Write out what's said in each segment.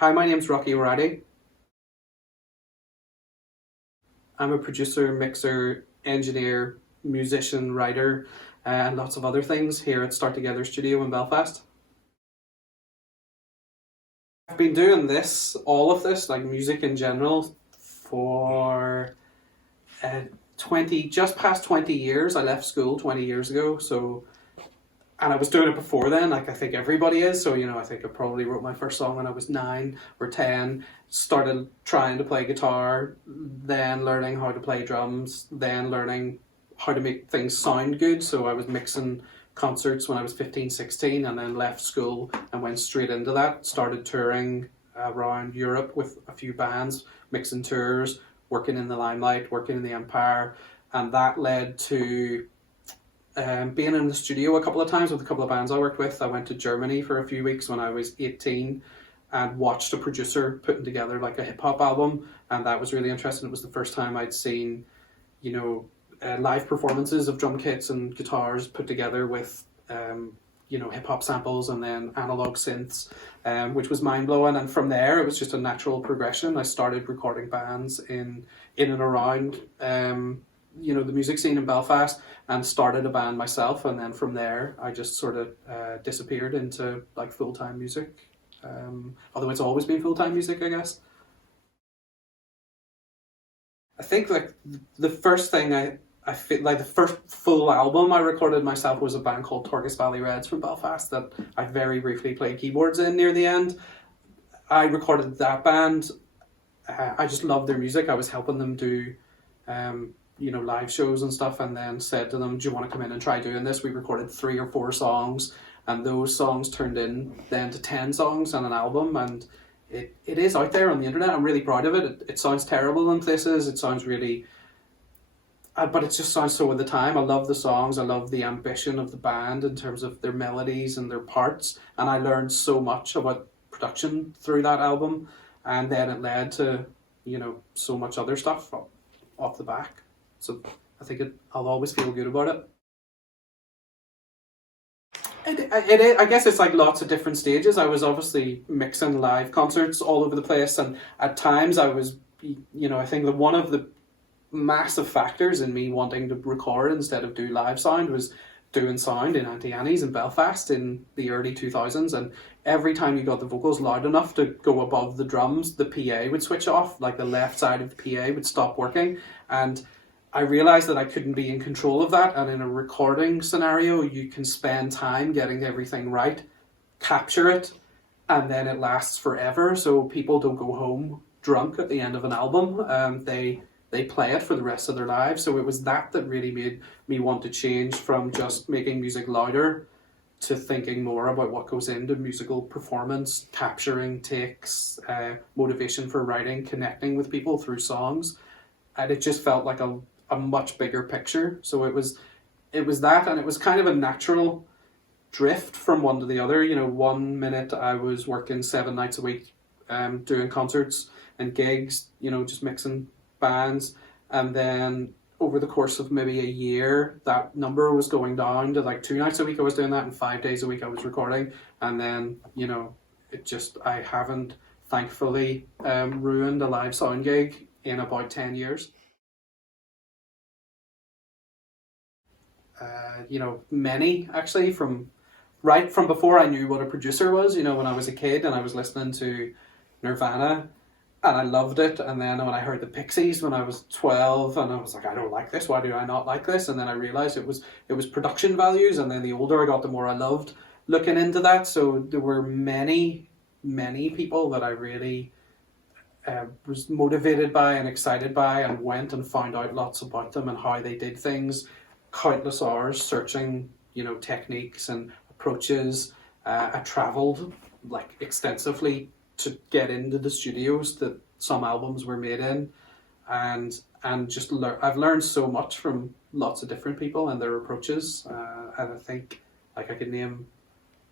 Hi, my name's Rocky O'Reilly. I'm a producer, mixer, engineer, musician, writer, and lots of other things here at Start Together Studio in Belfast. I've been doing all of this, like music in general, for uh, 20, just past 20 years. I left school 20 years ago, and I was doing it before then, like I think everybody is. So, I think I probably wrote my first song when I was 9 or 10, started trying to play guitar, then learning how to play drums, then learning how to make things sound good. So I was mixing concerts when I was 15, 16, and then left school and went straight into that. Started touring around Europe with a few bands, mixing tours, working in the Limelight, working in the Empire, and that led to being in the studio a couple of times with a couple of bands I worked with. I went to Germany for a few weeks when I was 18 and watched a producer putting together like a hip hop album, and that was really interesting. It was the first time I'd seen, live performances of drum kits and guitars put together with, hip hop samples and then analog synths, which was mind blowing. And from there, it was just a natural progression. I started recording bands in and around. The music scene in Belfast, and started a band myself, and then from there I just sort of disappeared into like full-time music, although it's always been full-time music, I guess. I think like the first thing I feel like the first full album I recorded myself was a band called Torgus Valley Reds from Belfast that I very briefly played keyboards in near the end. I recorded that band. I just loved their music. I was helping them do live shows and stuff, and then said to them, do you want to come in and try doing this? We recorded 3 or 4 songs, and those songs turned in then to 10 songs on an album, and it is out there on the internet. I'm really proud of it. It sounds terrible in places. It sounds really, but it just sounds so at the time. I love the songs. I love the ambition of the band in terms of their melodies and their parts, and I learned so much about production through that album, and then it led to so much other stuff off the back. So I think I'll always feel good about it. I guess it's like lots of different stages. I was obviously mixing live concerts all over the place, and at times I was, I think that one of the massive factors in me wanting to record instead of do live sound was doing sound in Auntie Annie's in Belfast in the early 2000s, and every time you got the vocals loud enough to go above the drums, the PA would switch off, like the left side of the PA would stop working, and I realized that I couldn't be in control of that. And in a recording scenario, you can spend time getting everything right, capture it, and then it lasts forever. So people don't go home drunk at the end of an album. They play it for the rest of their lives. So it was that really made me want to change from just making music louder to thinking more about what goes into musical performance, capturing takes, motivation for writing, connecting with people through songs. And it just felt like a much bigger picture. So it was that, and it was kind of a natural drift from one to the other. 1 minute I was working 7 nights a week, doing concerts and gigs, just mixing bands, and then over the course of maybe a year, that number was going down to like 2 nights a week I was doing that, and 5 days a week I was recording, and then I haven't thankfully ruined a live sound gig in about 10 years. Many actually, from right from before I knew what a producer was. When I was a kid and I was listening to Nirvana and I loved it, and then when I heard the Pixies when I was 12, and I was like, I don't like this. Why do I not like this? And then I realized it was production values, and then the older I got, the more I loved looking into that. So there were many people that I really was motivated by and excited by, and went and found out lots about them and how they did things. Countless hours searching, techniques and approaches. I traveled like extensively to get into the studios that some albums were made in, and just I've learned so much from lots of different people and their approaches. And I think like I could name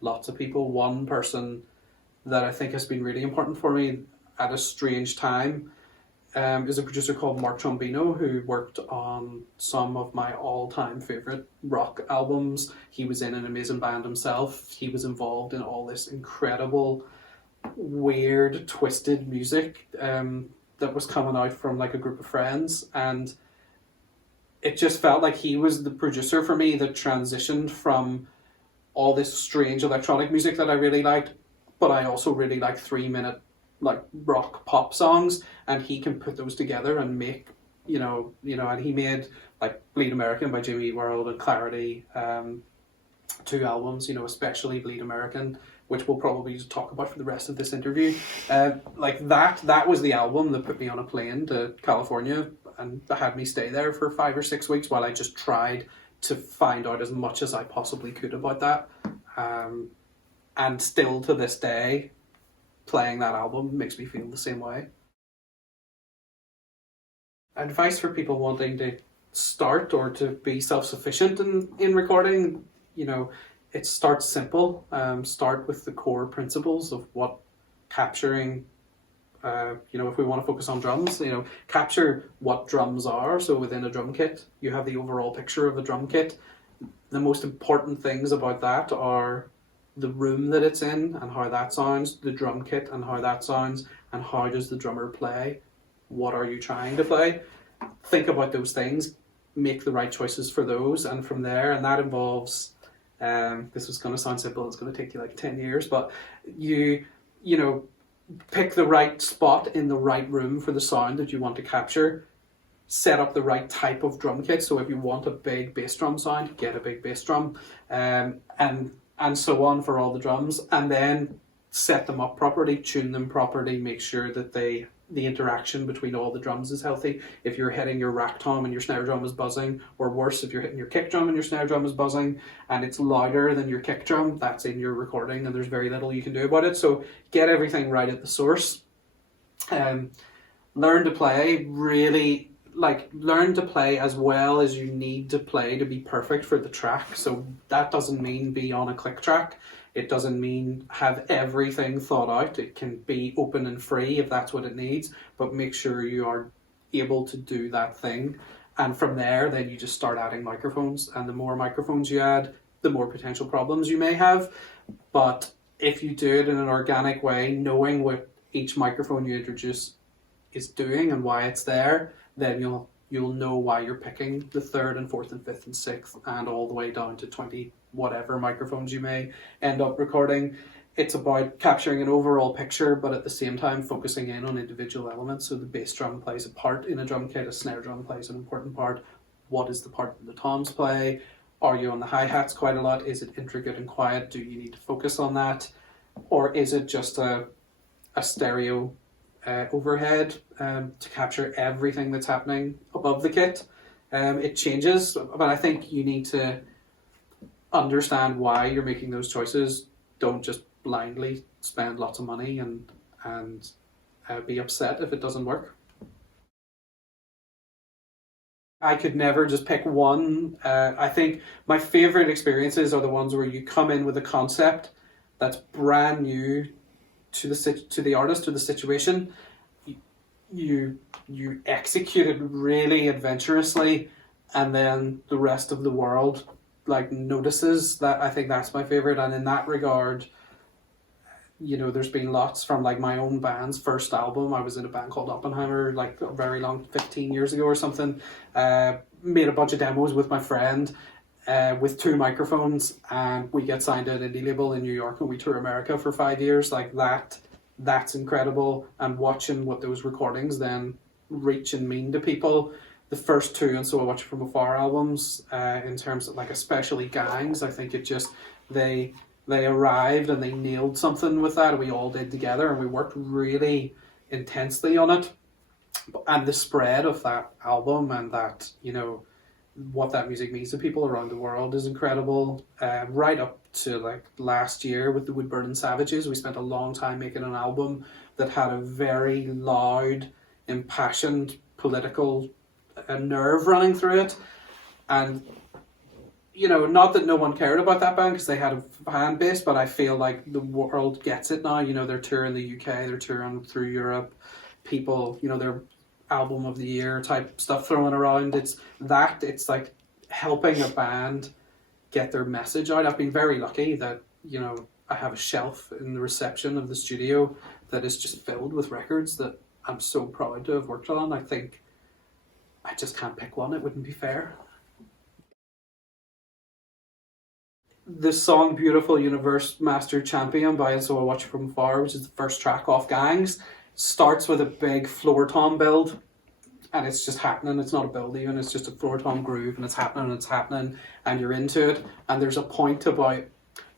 lots of people. One person that I think has been really important for me at a strange time is a producer called Mark Trombino, who worked on some of my all-time favorite rock albums. He was in an amazing band himself. He was involved in all this incredible weird, twisted music that was coming out from like a group of friends, and it just felt like he was the producer for me that transitioned from all this strange electronic music that I really liked, but I also really like 3 minute like rock pop songs, and he can put those together and make and he made like Bleed American by Jimmy Eat World and Clarity, two albums, especially Bleed American, which we'll probably just talk about for the rest of this interview. Like that was the album that put me on a plane to California and had me stay there for 5 or 6 weeks while I just tried to find out as much as I possibly could about that. And still to this day, playing that album makes me feel the same way. Advice for people wanting to start or to be self-sufficient in recording, it starts simple. Start with the core principles of what capturing, if we want to focus on drums, capture what drums are. So within a drum kit, you have the overall picture of the drum kit. The most important things about that are the room that it's in and how that sounds, the drum kit and how that sounds, and how does the drummer play. What are you trying to play? Think about those things, make the right choices for those, and from there, and that involves, this was going to sound simple, it's going to take you like 10 years, but you pick the right spot in the right room for the sound that you want to capture, set up the right type of drum kit. So if you want a big bass drum sound, get a big bass drum, and so on for all the drums, and then set them up properly, tune them properly, make sure that the interaction between all the drums is healthy. If you're hitting your rack tom and your snare drum is buzzing, or worse, if you're hitting your kick drum and your snare drum is buzzing and it's louder than your kick drum, that's in your recording and there's very little you can do about it. So get everything right at the source. Learn to play, really, learn to play as well as you need to play to be perfect for the track. So that doesn't mean be on a click track. It doesn't mean have everything thought out. It can be open and free if that's what it needs, but make sure you are able to do that thing. And from there, then you just start adding microphones. And the more microphones you add, the more potential problems you may have. But if you do it in an organic way, knowing what each microphone you introduce is doing and why it's there, then you'll know why you're picking the third and fourth and fifth and sixth and all the way down to 20 whatever microphones you may end up recording. It's about capturing an overall picture, but at the same time focusing in on individual elements. So the bass drum plays a part in a drum kit, a snare drum plays an important part. What is the part that the toms play? Are you on the hi-hats quite a lot? Is it intricate and quiet? Do you need to focus on that? Or is it just a stereo overhead to capture everything that's happening above the kit? It changes, but I think you need to understand why you're making those choices. Don't just blindly spend lots of money and be upset if it doesn't work. I could never just pick one. I think my favorite experiences are the ones where you come in with a concept that's brand new to the artist, to the situation. You execute it really adventurously, and then the rest of the world notices that. I think that's my favorite, and in that regard, there's been lots from my own band's first album. I was in a band called Oppenheimer a very long 15 years ago or something. Made a bunch of demos with my friend with 2 microphones, and we get signed to an indie label in New York and we tour America for 5 years. That's incredible. And watching what those recordings then reach and mean to people. The first 2 And So I Watch It From Afar albums, in terms of especially Gangs, I think it just they arrived and they nailed something with that, and we all did together and we worked really intensely on it. And the spread of that album and that, what that music means to people around the world is incredible. Right up to last year with the Wood Burning Savages, we spent a long time making an album that had a very loud, impassioned political nerve running through it. And not that no one cared about that band because they had a fan base, but I feel like the world gets it now. They're touring the UK, they're touring through Europe. People, their album of the year type stuff thrown around. It's helping a band get their message out. I've been very lucky that, I have a shelf in the reception of the studio that is just filled with records that I'm so proud to have worked on. I think I just can't pick one, it wouldn't be fair. The song Beautiful Universe Master Champion by And So I Watch You From Afar, which is the first track off Gangs, starts with a big floor tom build, and it's just happening. It's not a build even, it's just a floor tom groove, and it's happening, and you're into it. And there's a point about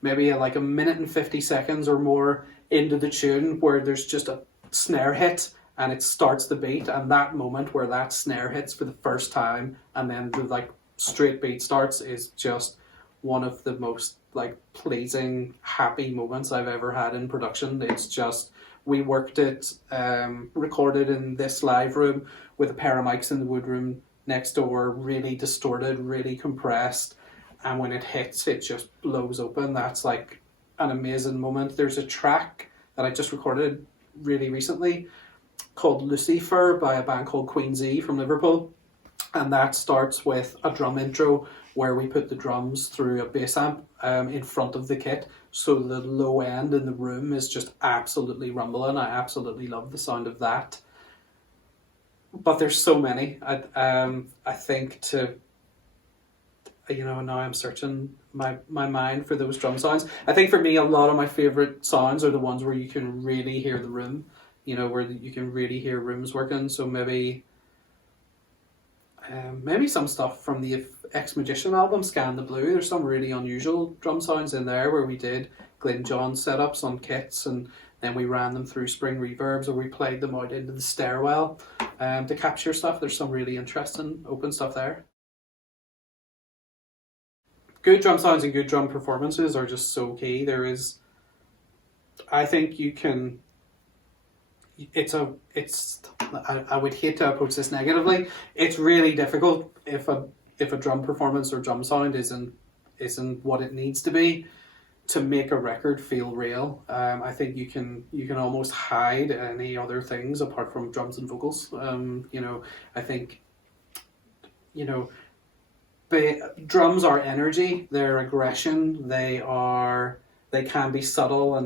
maybe like a minute and 50 seconds or more into the tune where there's just a snare hit and it starts the beat, and that moment where that snare hits for the first time and then the like straight beat starts is just one of the most like pleasing, happy moments I've ever had in production. It's just, we worked it, recorded in this live room with a pair of mics in the wood room next door, really distorted, really compressed, and when it hits, it just blows open. That's like an amazing moment. There's a track that I just recorded really recently called Lucifer by a band called Queen Z from Liverpool, and that starts with a drum intro where we put the drums through a bass amp in front of the kit, so the low end in the room is just absolutely rumbling. I absolutely love the sound of that. But there's so many. I think now I'm searching my mind for those drum sounds. I think for me, a lot of my favourite sounds are the ones where you can really hear the room, where you can really hear rooms working. So maybe some stuff from the Ex Magician album, Scan the Blue. There's some really unusual drum sounds in there where we did Glyn John setups on kits, and then we ran them through Spring Reverbs, or we played them out into the stairwell to capture stuff. There's some really interesting open stuff there. Good drum sounds and good drum performances are just so key. I think you can, I would hate to approach this negatively. It's really difficult if a drum performance or drum sound isn't what it needs to be to make a record feel real. I think you can almost hide any other things apart from drums and vocals. I think, drums are energy, they're aggression, they can be subtle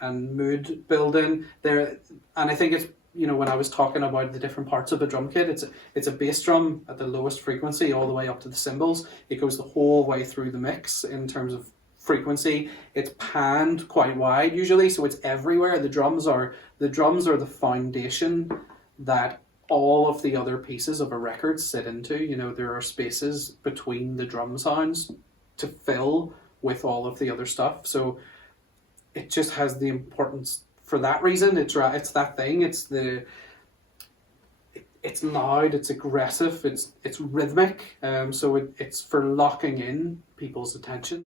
and mood building. And I think it's, when I was talking about the different parts of a drum kit, it's a bass drum at the lowest frequency all the way up to the cymbals. It goes the whole way through the mix in terms of frequency. It's panned quite wide usually, so it's everywhere. The drums are the foundation that all of the other pieces of a record sit into. There are spaces between the drum sounds to fill with all of the other stuff. So it just has the importance for that reason. It's that thing. It's loud. It's aggressive. It's rhythmic. So it's for locking in people's attention.